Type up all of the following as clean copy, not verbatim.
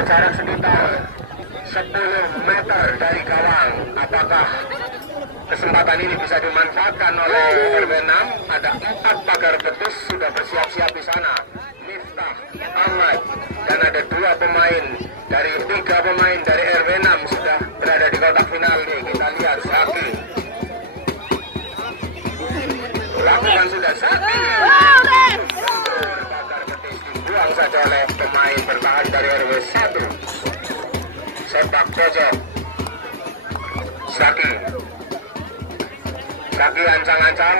berjarak sekitar 10 meter dari gawang. Apakah kesempatan ini bisa dimanfaatkan oleh RW 6? Ada 4 pagar betis sudah bersiap-siap di sana. Miftah, Ahmad, dan ada 3 pemain dari RW 6 sudah berada di kotak final nih. Kita lihat Zaki. Lakukan sudah Zaki. Pagar betis dibuang saja oleh pemain bertahan dari RW 1. Sepak pojok. Zaki ancang-ancang.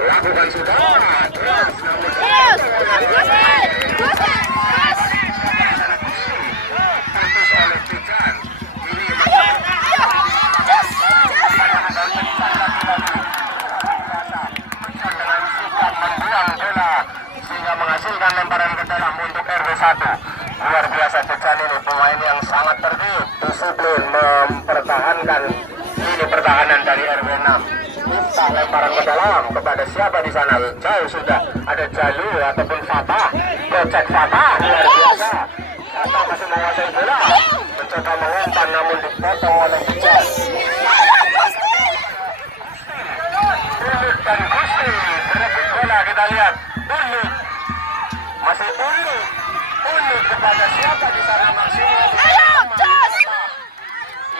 Lakukan sudah. Terus namun putus oleh Tujan. Ini membuang bola sehingga menghasilkan lemparan ke dalam untuk RW 1. Luar biasa Tujan ini, pemain yang sangat tertib, disiplin mempertahankan ini pertahanan dari RW 6. Minta lemparan ke dalam kepada siapa di sana? Jauh sudah ada Jalu ataupun Fatah. Gocek Fatah luar biasa. Fatah masih menguasai bola, mencoba mengumpan namun dipotong oleh Tujan. Ulut dan Gusti berebut bola, kita lihat. Ulut masih ulut kepada siapa di sana maksudnya?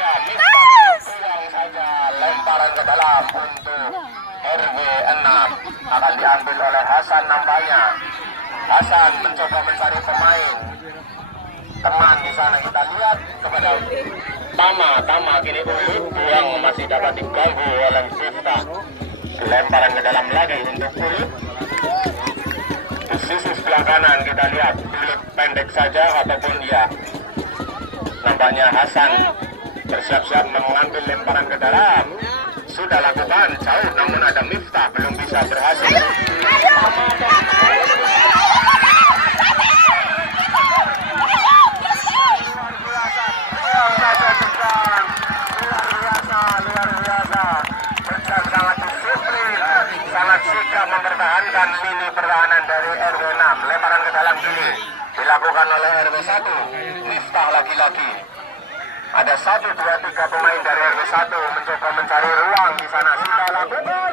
Ya, buang saja lemparan ke dalam untuk RW 6 akan diambil oleh Hasan nampaknya. Hasan mencoba mencari pemain teman di sana, kita lihat kepada Tama kini ulut buang masih dapat diganggu oleh Miftah. Lemparan ke dalam lagi untuk ulut. Di sisi sebelah kanan kita lihat ulut pendek saja ataupun ya nampaknya Hasan bersiap-siap mengambil lemparan ke dalam. Sudah lakukan jauh namun ada Miftah belum bisa berhasil. Luar biasa. Berjalan sangat disiplin, sangat sigap mempertahankan lini pertahanan dari RW 6. Lemparan ke dalam dulu dilakukan oleh RW 1. Miftah lagi-lagi. Ada 1, 2, 3 pemain dari RW 1 mencoba mencari ruang di sana. Sudah lakukan.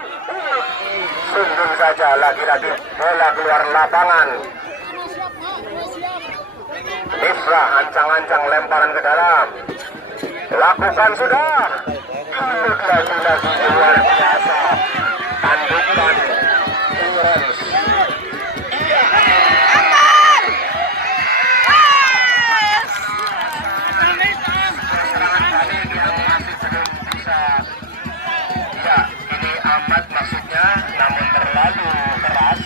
Sungguh saja lagi-lagi bola keluar lapangan. Miftah ancang-ancang lemparan ke dalam. Lakukan sudah. Lagi-lagi luar biasa. Tandukan Orange. Namun terlalu keras.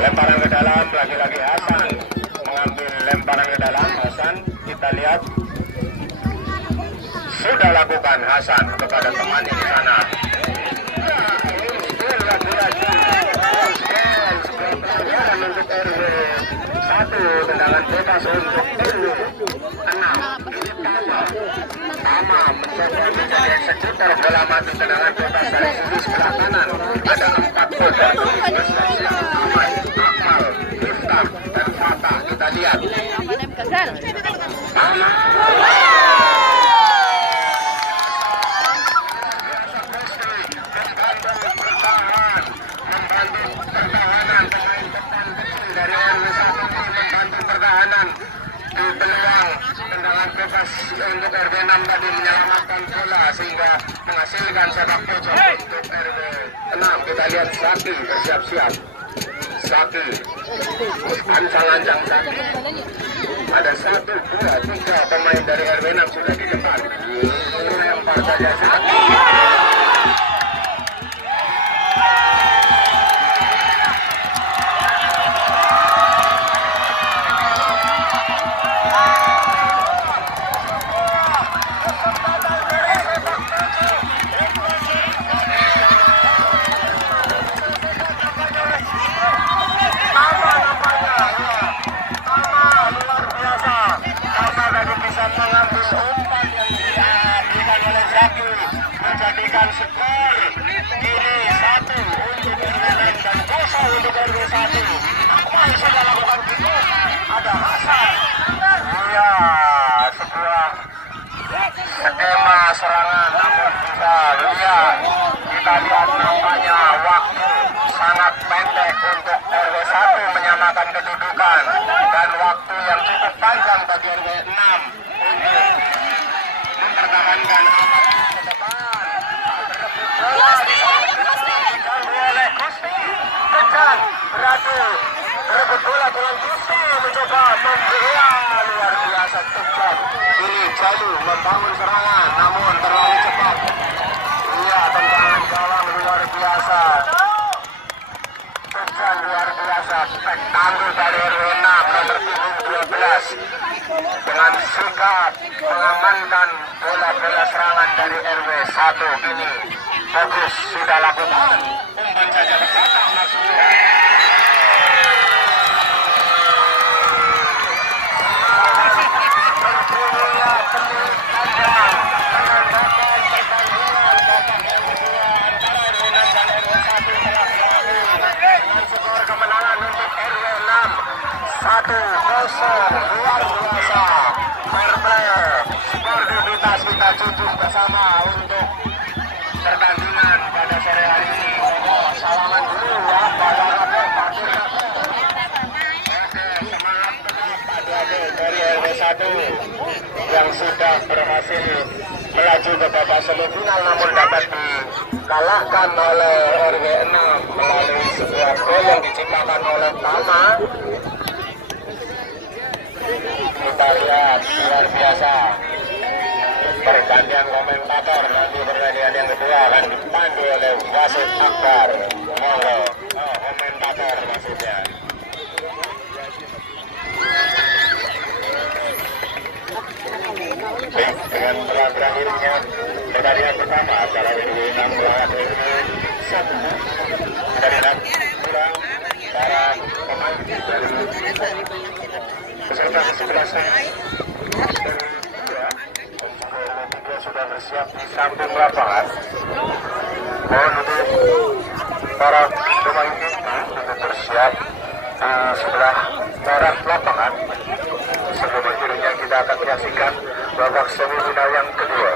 Lemparan ke dalam lagi-lagi Hasan mengambil lemparan ke dalam. Hasan kita lihat sudah lakukan Hasan kepada temannya di sana. Untuk RW 1 tendangan bebas untuk RW 6. Tama mencoba menjadi eksekutor bola mati tendangan bebas dari sisi sebelah kanan. Ada 4 bola bersiap-siap Ahmad, Akmal, Miftah dan Fatah. Kita lihat pertahanan pemain depan dari RW 1 membantu pertahanan di peluang tendangan bebas untuk RW 6 tadi menyelamatkan bola sehingga menghasilkan sepak pojok untuk RW 6. Kita lihat Zaki bersiap-siap. Zaki ancang-ancang Zaki. Ada 1, 2, 3 pemain dari RW 6 sudah di depan. Lempar saja Zaki. Menjadikan skor ini 1 untuk RW 6 dan 0 untuk RW RW1. Apa yang sudah lakukan itu? Ada Hasan. Iya, sebuah skema serangan namun bisa lihat. Kita lihat nampaknya waktu sangat pendek untuk RW1 menyamakan kedudukan dan waktu yang cukup panjang bagi RW6 untuk mempertahankan amat ke depan. Diganggu oleh Gusti Tejan beradu rebut bola dengan Gusti mencoba membela luar biasa Tejan. Ini Jalu membangun serangan namun terlalu cepat. Iya, tendangan gawang luar biasa. Tejan luar biasa. Tanggul dari RW6 nomor punggung 12 dengan sikap mengamankan bola-bola serangan dari RW1 ini. Bagus sudah lakukan. Umpan saja berkata maksudnya. Berbunyinya peluit panjang menandakan pertandingan babak yang kedua antara RW6 dan RW1 telah berakhir dengan skor kemenangan untuk RW6 1-0. Luar biasa. Fair play, sportivitas kita junjung bersama untuk pertandingan pada sore hari ini. Salaman dulu ya, Pak Larabe, Pak Dirgabe. Oke, semangat Pak Dirgabe dari RW1 yang sudah berhasil melaju ke babak semifinal namun dapat dikalahkan oleh RW6 melalui sebuah gol yang diciptakan oleh Tama. Kita lihat luar biasa pergantian komentator nanti pertandingan yang kedua akan dipandu oleh wasit Akbar. Monggo, komentator maksudnya. Baik, dengan telah berakhirnya pertandingan pertama antara RW6 melawan RW1 dari pulang para pemain dari peserta ke-11 dan sudah bersiap di samping lapangan. Mohon untuk para pemain ini untuk bersiap di sebelah barat lapangan. Sebelum akhirnya kita akan menyaksikan babak semifinal yang kedua.